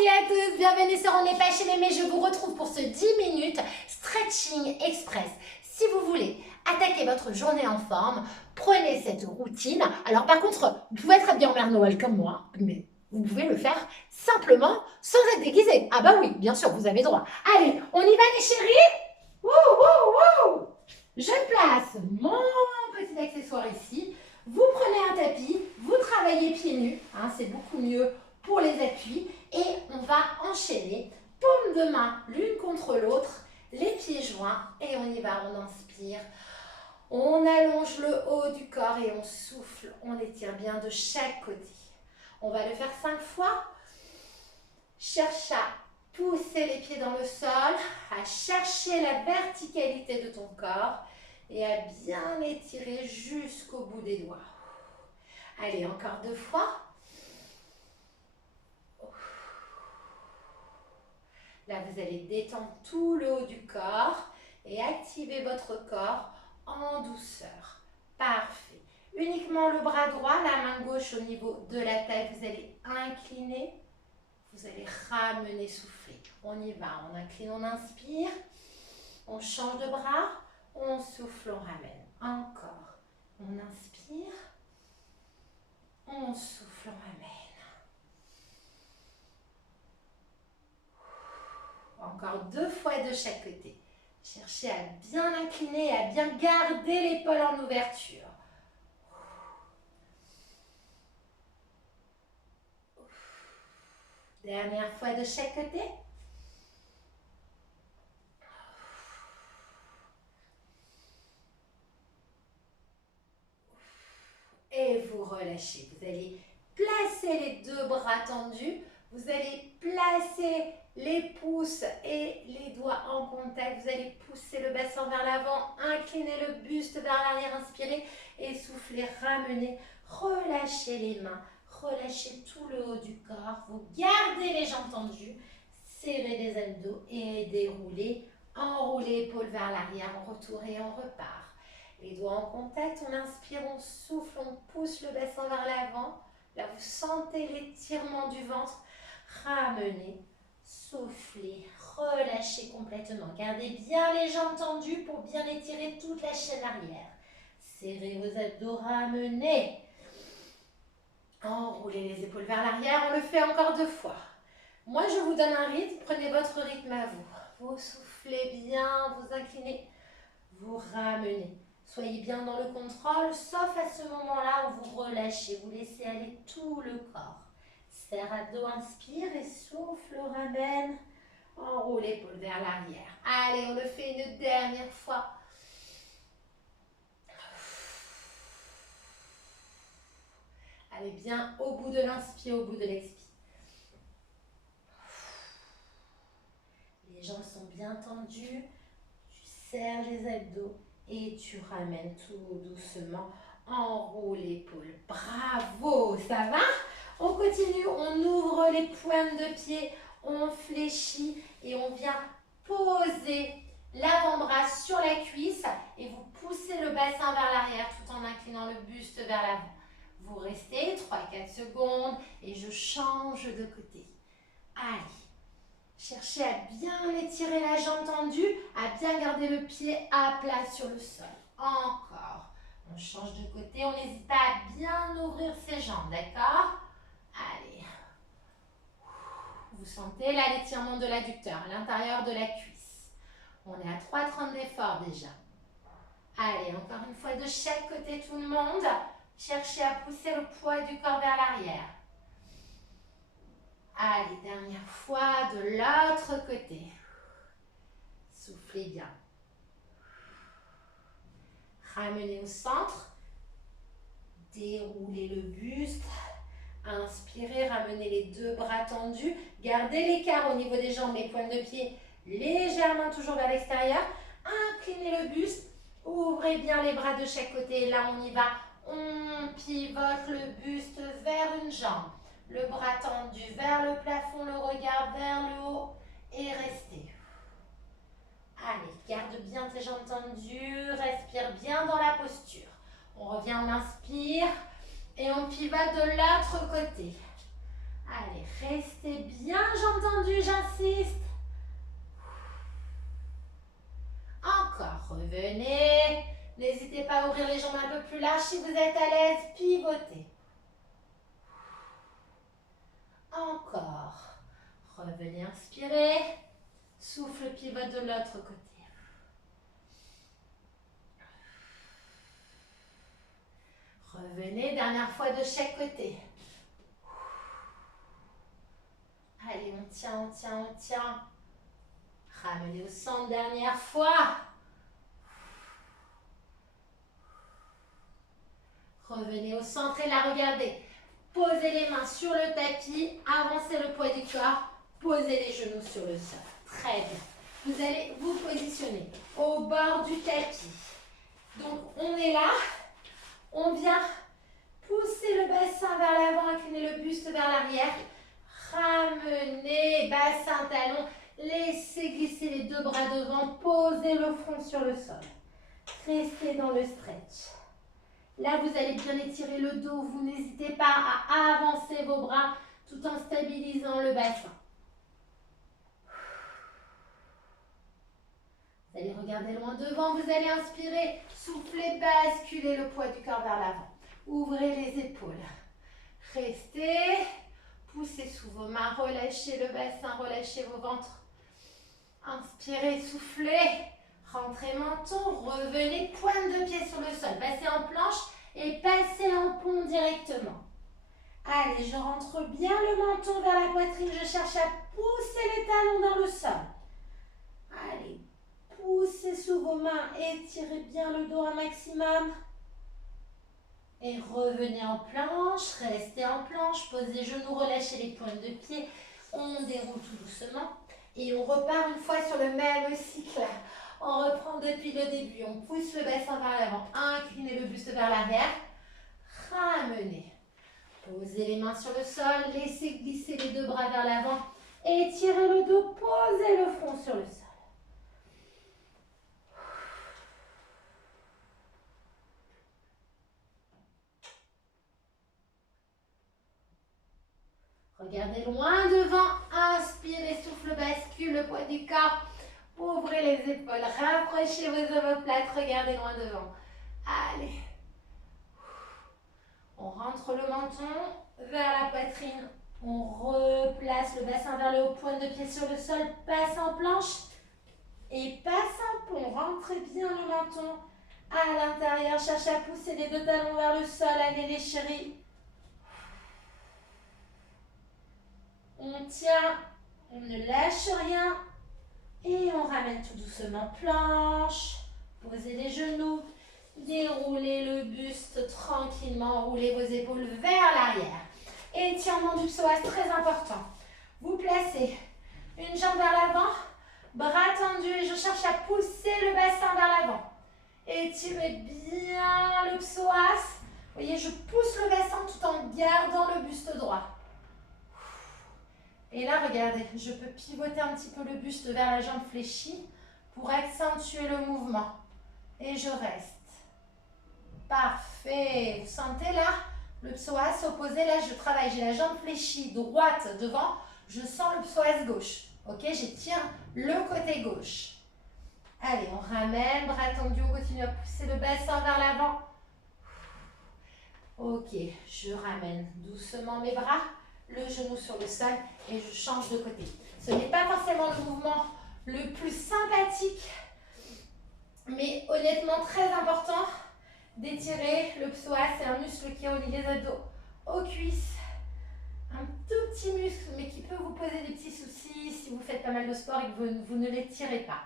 Salut à tous, bienvenue sur On n'est pas chez Mémé. Je vous retrouve pour ce 10 minutes Stretching Express. Si vous voulez attaquer votre journée en forme, prenez cette routine. Alors par contre, vous pouvez être habillé en Mère Noël comme moi, mais vous pouvez le faire simplement sans être déguisé. Ah bah oui, bien sûr, vous avez droit. Allez, on y va les chéris. Wouh, wouh, wouh. Je place mon petit accessoire ici. Vous prenez un tapis, vous travaillez pieds nus, hein, c'est beaucoup mieux pour les appuis, et on va enchaîner, paume de main l'une contre l'autre, les pieds joints, et on y va, on inspire, on allonge le haut du corps et on souffle, on étire bien de chaque côté. On va le faire 5 fois. Cherche à pousser les pieds dans le sol, à chercher la verticalité de ton corps et à bien étirer jusqu'au bout des doigts. Allez, encore 2 fois. Là, vous allez détendre tout le haut du corps et activer votre corps en douceur. Parfait. Uniquement le bras droit, la main gauche au niveau de la taille. Vous allez incliner. Vous allez ramener, souffler. On y va. On incline, on inspire. On change de bras. On souffle, on ramène. Encore. On inspire. On souffle, on ramène. Encore 2 fois de chaque côté. Cherchez à bien incliner et à bien garder l'épaule en ouverture. Dernière fois de chaque côté. Et vous relâchez. Vous allez placer les 2 bras tendus. Vous allez placer les pouces et les doigts en contact. Vous allez pousser le bassin vers l'avant, incliner le buste vers l'arrière, inspirez et soufflez, ramenez, relâchez les mains, relâchez tout le haut du corps. Vous gardez les jambes tendues, serrez les abdos et déroulez, enroulez épaules vers l'arrière, on retourne et on repart. Les doigts en contact, on inspire, on souffle, on pousse le bassin vers l'avant. Là, vous sentez l'étirement du ventre. Ramenez, soufflez, relâchez complètement. Gardez bien les jambes tendues pour bien étirer toute la chaîne arrière. Serrez vos abdos, ramenez. Enroulez les épaules vers l'arrière. On le fait encore 2 fois. Moi, je vous donne un rythme. Prenez votre rythme à vous. Vous soufflez bien, vous inclinez, vous ramenez. Soyez bien dans le contrôle, sauf à ce moment-là où vous relâchez. Vous laissez aller tout le corps. Serre abdos, inspire et souffle, ramène. Enroule l'épaule vers l'arrière. Allez, on le fait une dernière fois. Allez bien au bout de l'inspire, au bout de l'expire. Les jambes sont bien tendues. Tu serres les abdos et tu ramènes tout doucement. Enroule l'épaule. Bravo, ça va? On continue, on ouvre les pointes de pied, on fléchit et on vient poser l'avant-bras sur la cuisse et vous poussez le bassin vers l'arrière tout en inclinant le buste vers l'avant. Vous restez 3-4 secondes et je change de côté. Allez, cherchez à bien étirer la jambe tendue, à bien garder le pied à plat sur le sol. Encore. On change de côté, on n'hésite pas à bien ouvrir ses jambes, d'accord? Allez. Vous sentez là l'étirement de l'adducteur à l'intérieur de la cuisse. On est à 3,30 d'effort déjà. Allez, encore une fois de chaque côté tout le monde. Cherchez à pousser le poids du corps vers l'arrière. Allez, dernière fois de l'autre côté. Soufflez bien. Ramenez au centre. Déroulez le buste. Inspirez, ramenez les 2 bras tendus. Gardez l'écart au niveau des jambes, les pointes de pied légèrement toujours vers l'extérieur. Inclinez le buste. Ouvrez bien les bras de chaque côté. Et là, on y va. On pivote le buste vers une jambe. Le bras tendu vers le plafond, le regard vers le haut. Et restez. Allez, garde bien tes jambes tendues. Respire bien dans la posture. On revient, on inspire. Et on pivote de l'autre côté. Allez, restez bien, jambes tendues, j'insiste. Encore, revenez. N'hésitez pas à ouvrir les jambes un peu plus larges si vous êtes à l'aise. Pivotez. Encore. Revenez, inspirez. Souffle, pivote de l'autre côté. Revenez, dernière fois de chaque côté. Allez, on tient, on tient, on tient. Ramenez au centre, dernière fois. Revenez au centre et la regardez. Posez les mains sur le tapis, avancez le poids du corps, posez les genoux sur le sol. Très bien. Vous allez vous positionner au bord du tapis. Donc, on est là. On vient pousser le bassin vers l'avant, incliner le buste vers l'arrière. Ramenez, bassin, talon. Laissez glisser les deux bras devant. Posez le front sur le sol. Restez dans le stretch. Là, vous allez bien étirer le dos. Vous n'hésitez pas à avancer vos bras tout en stabilisant le bassin. Vous allez regarder loin devant. Vous allez inspirer. Soufflez, basculez le poids du corps vers l'avant. Ouvrez les épaules. Restez. Poussez sous vos mains. Relâchez le bassin. Relâchez vos ventres. Inspirez, soufflez. Rentrez menton. Revenez, pointe de pied sur le sol. Passez en planche et passez en pont directement. Allez, je rentre bien le menton vers la poitrine. Je cherche à pousser les talons dans le sol. Allez, poussez sous vos mains. Étirez bien le dos un maximum. Et revenez en planche. Restez en planche. Posez les genoux, relâchez les pointes de pied. On déroule tout doucement. Et on repart une fois sur le même cycle. On reprend depuis le début. On pousse le bassin vers l'avant. Inclinez le buste vers l'arrière. Ramenez. Posez les mains sur le sol. Laissez glisser les deux bras vers l'avant. Étirez le dos. Posez le front sur le sol. Regardez loin devant. Inspirez, souffle, bascule le poids du corps. Ouvrez les épaules. Rapprochez vos omoplates. Regardez loin devant. Allez. On rentre le menton vers la poitrine. On replace le bassin vers le haut, pointe de pied sur le sol. Passe en planche. Et passe en pont. Rentrez bien le menton à l'intérieur. Cherchez à pousser les deux talons vers le sol. Allez les chéris. On tient, on ne lâche rien et on ramène tout doucement planche. Posez les genoux, déroulez le buste tranquillement, roulez vos épaules vers l'arrière. Étirement du psoas, très important. Vous placez une jambe vers l'avant, bras tendus et je cherche à pousser le bassin vers l'avant. Étirez bien le psoas. Vous voyez, je pousse le bassin tout en gardant le buste droit. Et là, regardez, je peux pivoter un petit peu le buste vers la jambe fléchie pour accentuer le mouvement. Et je reste. Parfait. Vous sentez là le psoas opposé. Là, je travaille. J'ai la jambe fléchie droite devant. Je sens le psoas gauche. Ok, j'étire le côté gauche. Allez, on ramène. Bras tendus, on continue à pousser le bassin vers l'avant. Ok, je ramène doucement mes bras. Le genou sur le sol et je change de côté. Ce n'est pas forcément le mouvement le plus sympathique, mais honnêtement très important d'étirer le psoas. C'est un muscle qui relie les abdos aux cuisses. Un tout petit muscle, mais qui peut vous poser des petits soucis si vous faites pas mal de sport et que vous ne l'étirez pas.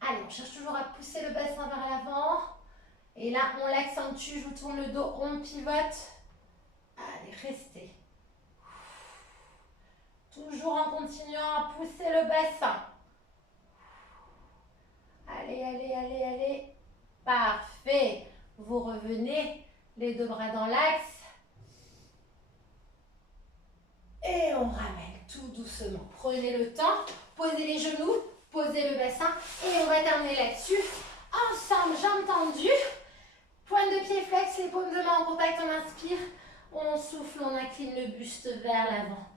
Allez, on cherche toujours à pousser le bassin vers l'avant. Et là, on l'accentue, je vous tourne le dos, on pivote. Allez, restez. Toujours en continuant à pousser le bassin. Allez, allez, allez, allez. Parfait. Vous revenez, les deux bras dans l'axe. Et on ramène tout doucement. Prenez le temps, posez les genoux, posez le bassin. Et on va terminer là-dessus. Ensemble, jambes tendues. Pointe de pied flex, les paumes de main en contact, on inspire. On souffle, on incline le buste vers l'avant.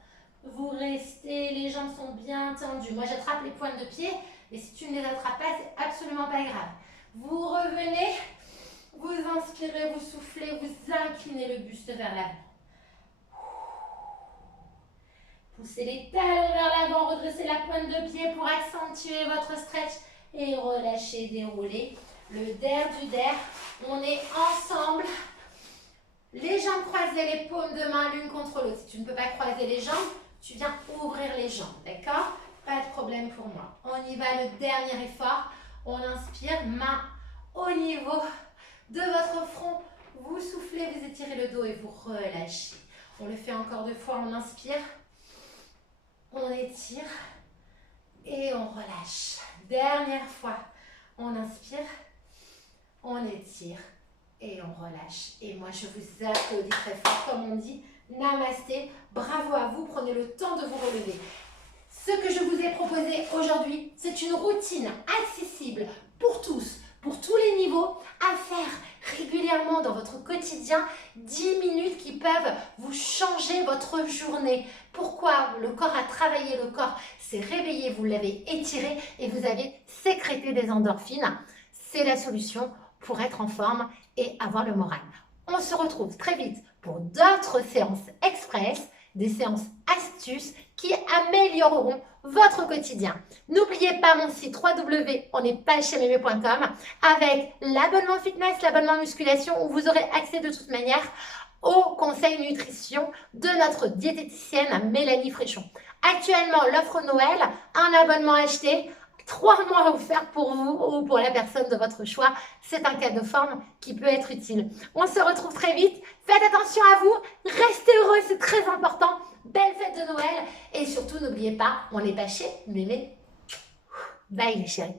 Vous restez, les jambes sont bien tendues. Moi, j'attrape les pointes de pied, et si tu ne les attrapes pas, c'est absolument pas grave. Vous revenez, vous inspirez, vous soufflez, vous inclinez le buste vers l'avant. Poussez les talons vers l'avant, redressez la pointe de pied pour accentuer votre stretch et relâchez, déroulez. Le der du der, on est ensemble. Les jambes croisées, les paumes de main l'une contre l'autre. Si tu ne peux pas croiser les jambes, tu viens ouvrir les jambes, d'accord? Pas de problème pour moi. On y va, le dernier effort. On inspire, main au niveau de votre front. Vous soufflez, vous étirez le dos et vous relâchez. On le fait encore 2 fois, on inspire. On étire et on relâche. Dernière fois, on inspire, on étire et on relâche. Et moi, je vous applaudis très fort, comme on dit. Namasté, bravo à vous, prenez le temps de vous relever. Ce que je vous ai proposé aujourd'hui, c'est une routine accessible pour tous, pour tous les niveaux, à faire régulièrement dans votre quotidien, 10 minutes qui peuvent vous changer votre journée. Pourquoi? Le corps a travaillé, le corps s'est réveillé, vous l'avez étiré et vous avez sécrété des endorphines. C'est la solution pour être en forme et avoir le moral. On se retrouve très vite pour d'autres séances express, des séances astuces qui amélioreront votre quotidien. N'oubliez pas mon site www.onestpaschezmeme.com avec l'abonnement fitness, l'abonnement musculation où vous aurez accès de toute manière aux conseils nutrition de notre diététicienne Mélanie Fréchon. Actuellement, l'offre Noël, un abonnement acheté, 3 mois offerts pour vous ou pour la personne de votre choix. C'est un cadeau forme qui peut être utile. On se retrouve très vite. Faites attention à vous. Restez heureux, c'est très important. Belle fête de Noël. Et surtout, n'oubliez pas, on n'est pas chez Mémé. Bye les chéris.